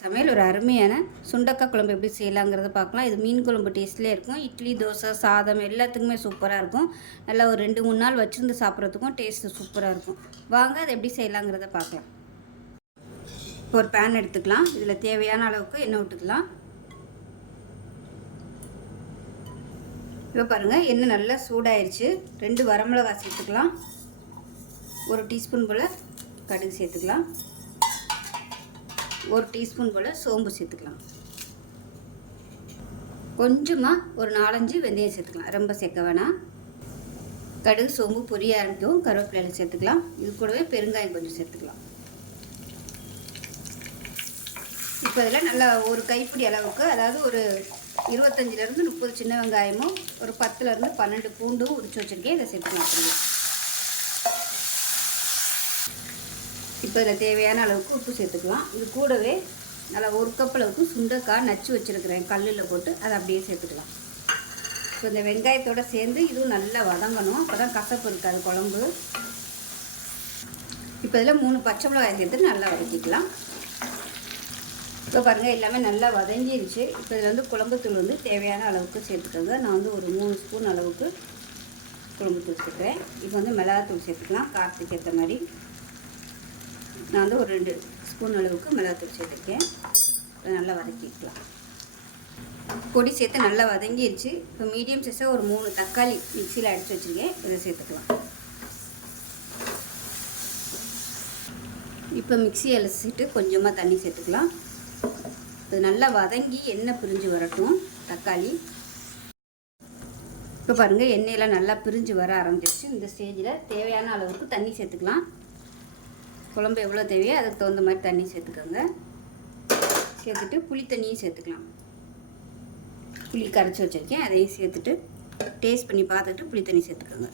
சமையல் ஒரு அருமையான சுண்டக்காய் குழம்பு எப்படி செய்யலாங்கிறத பார்க்கலாம். இது மீன் குழம்பு டேஸ்ட்லேயே இருக்கும். இட்லி தோசை சாதம் எல்லாத்துக்குமே சூப்பராக இருக்கும். நல்லா ஒரு ரெண்டு மூணு நாள் வச்சுருந்து சாப்பிட்றதுக்கும் டேஸ்ட்டு சூப்பராக இருக்கும். வாங்க அதை எப்படி செய்யலாங்கிறத பார்க்கலாம். இப்போ ஒரு பேன் எடுத்துக்கலாம். இதில் தேவையான அளவுக்கு எண்ணெய் விட்டுக்கலாம் இப்போ பாருங்கள் எண்ணெய் நல்லா சூடாயிருச்சு. ரெண்டு வரமிளகா சேர்த்துக்கலாம். ஒரு டீஸ்பூன் போல் கடுகு சேர்த்துக்கலாம். ஒரு டீஸ்பூன் போல் சோம்பு சேர்த்துக்கலாம். கொஞ்சமாக ஒரு நாலஞ்சு வெந்தயம் சேர்த்துக்கலாம். ரொம்ப சேர்க்க வேணாம். கடுகு சோம்பு பொரிய ஆரம்பிக்கவும் கருவேப்பிலையில் சேர்த்துக்கலாம். இது கூடவே பெருங்காயம் கொஞ்சம் சேர்த்துக்கலாம். இப்போ இதில் நல்லா ஒரு கைப்பிடி அளவுக்கு அதாவது ஒரு இருபத்தஞ்சிலேருந்து முப்பது சின்ன வெங்காயமும் ஒரு பத்துலேருந்து பன்னெண்டு பூண்டும் உரிச்சு வச்சுருக்கேன். இதை சேர்த்துக்கலாம் அப்படியே இப்போ இதில் தேவையான அளவுக்கு உப்பு சேர்த்துக்கலாம். இது கூடவே நல்லா ஒரு கப் அளவுக்கு சுண்டைக்காய் நச்சு வச்சுருக்கிறேன். கல்லில் போட்டு அதை அப்படியே சேர்த்துக்கலாம். ஸோ இந்த வெங்காயத்தோடு சேர்ந்து இதுவும் நல்லா வதங்கணும். அப்போ தான் கசப்பு இருக்காது குழம்பு. இப்போ இதில் மூணு பச்சை மிளகாய் சேர்த்து நல்லா வதக்கிக்கலாம். இப்போ பாருங்கள் எல்லாமே நல்லா வதங்கிருச்சு. இப்போ இதில் வந்து குழம்புத்தூள் வந்து தேவையான அளவுக்கு சேர்த்துக்கோங்க. நான் வந்து ஒரு மூணு ஸ்பூன் அளவுக்கு குழம்புத்தூள் சேர்க்குறேன். இப்போ வந்து மிளகாத்தூள் சேர்த்துக்கலாம். காரத்துக்கு ஏற்ற மாதிரி. நான் வந்து ஒரு ரெண்டு ஸ்பூன் அளவுக்கு மிளகாத்தூள் சேர்த்துருக்கேன். நல்லா வதக்கிக்கலாம். பொடி சேர்த்து நல்லா வதங்கிடுச்சு இப்போ மீடியம் சைஸாக ஒரு மூணு தக்காளி மிக்சியில் அடித்து வச்சுருக்கேன். இதை சேர்த்துக்கலாம். இப்போ மிக்சி அலசிட்டு கொஞ்சமாக தண்ணி சேர்த்துக்கலாம். இது நல்லா வதங்கி எண்ணெய் பிரிஞ்சு வரட்டும் தக்காளி. இப்போ பாருங்கள் எண்ணெயெல்லாம் நல்லா பிரிஞ்சு வர ஆரம்பிச்சிருச்சு. இந்த ஸ்டேஜில் தேவையான அளவுக்கு தண்ணி சேர்த்துக்கலாம். குழம்பு எவ்வளோ தேவையோ அதுக்கு தகுந்த மாதிரி தண்ணி சேர்த்துக்கோங்க. சேர்த்துட்டு புளி தண்ணியும் சேர்த்துக்கலாம். புளி கரைச்சி வச்சுருக்கேன். அதையும் சேர்த்துட்டு டேஸ்ட் பண்ணி பார்த்துட்டு புளி தண்ணி சேர்த்துக்கோங்க.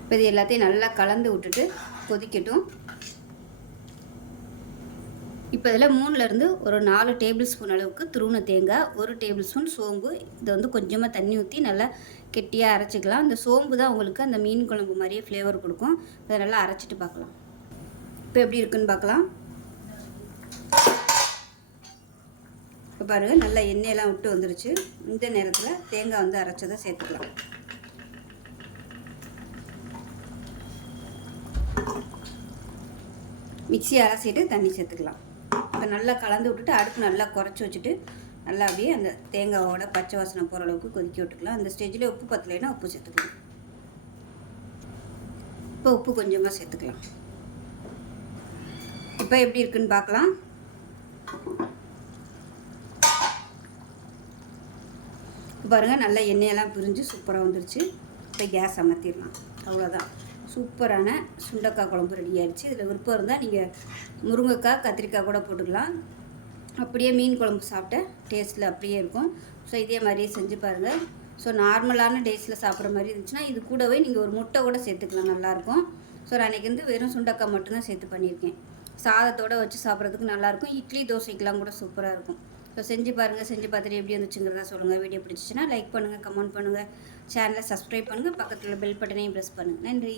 இப்போ இது எல்லாத்தையும் நல்லா கலந்து விட்டுட்டு கொதிக்கட்டும். இப்போ இதில் மூணுலேருந்து ஒரு நாலு டேபிள் ஸ்பூன் அளவுக்கு துருண தேங்காய் ஒரு டேபிள் ஸ்பூன் சோம்பு. இதை வந்து கொஞ்சமாக தண்ணி ஊற்றி நல்லா கெட்டியாக அரைச்சிக்கலாம். இந்த சோம்பு தான் உங்களுக்கு அந்த மீன் குழம்பு மாதிரியே ஃப்ளேவர் கொடுக்கும். இதை நல்லா அரைச்சிட்டு பார்க்கலாம். இப்போ எப்படி இருக்குன்னு பார்க்கலாம். இப்போ பாருங்கள் நல்லா எண்ணெயெல்லாம் விட்டு வந்துருச்சு. இந்த நேரத்தில் தேங்காய் வந்து அரைச்சதை சேர்த்துக்கலாம். மிக்சி அரைச்சிட்டு தண்ணி சேர்த்துக்கலாம். இப்போ நல்லா கலந்து விட்டுட்டு அடுப்பு நல்லா குறைச்சி வச்சுட்டு நல்லா அப்படியே அந்த தேங்காவோட பச்சை வாசனை போகிற அளவுக்கு கொதிக்க விட்டுக்கலாம். அந்த ஸ்டேஜில் உப்பு பத்தலைன்னா உப்பு சேர்த்துக்கலாம். இப்போ உப்பு கொஞ்சமாக சேர்த்துக்கலாம். இப்போ எப்படி இருக்குன்னு பார்க்கலாம். பாருங்கள் நல்லா எண்ணெயெல்லாம் பிரிஞ்சு சூப்பராக வந்துருச்சு. இப்போ கேஸ் அமர்த்திடலாம். அவ்வளோதான் சூப்பரான சுண்டக்காய் குழம்பு ரெடி ஆயிடுச்சு. இதில் விருப்பம் இருந்தால் நீங்கள் முருங்கைக்காய் கத்திரிக்காய் கூட போட்டுக்கலாம். அப்படியே மீன் குழம்பு சாப்பிட்ட டேஸ்ட்டில் அப்படியே இருக்கும். ஸோ இதே மாதிரியே செஞ்சு பாருங்கள் ஸோ நார்மலான டேஸில் சாப்பிட்ற மாதிரி இருந்துச்சுன்னா இது கூடவே நீங்கள் ஒரு முட்டை கூட சேர்த்துக்கலாம். நல்லாயிருக்கும் ஸோ நான் அன்றைக்கி வந்து வெறும் சுண்டக்காய் மட்டும்தான் சேர்த்து பண்ணியிருக்கேன். சாதத்தோடு வச்சு சாப்பிட்றதுக்கு நல்லாயிருக்கும். இட்லி தோசைக்கெலாம் கூட சூப்பராக இருக்கும். ஸோ செஞ்சு பாருங்கள் செஞ்சு பார்த்துட்டு எப்படி வந்துச்சுங்கிறதா சொல்லுங்கள் வீடியோ பிடிச்சிச்சின்னா லைக் பண்ணுங்கள் கமெண்ட் பண்ணுங்கள் சேனலை சப்ஸ்கிரைப் பண்ணுங்கள் பக்கத்தில் பெல் பட்டனையும் ப்ரெஸ் பண்ணுங்கள் நன்றி.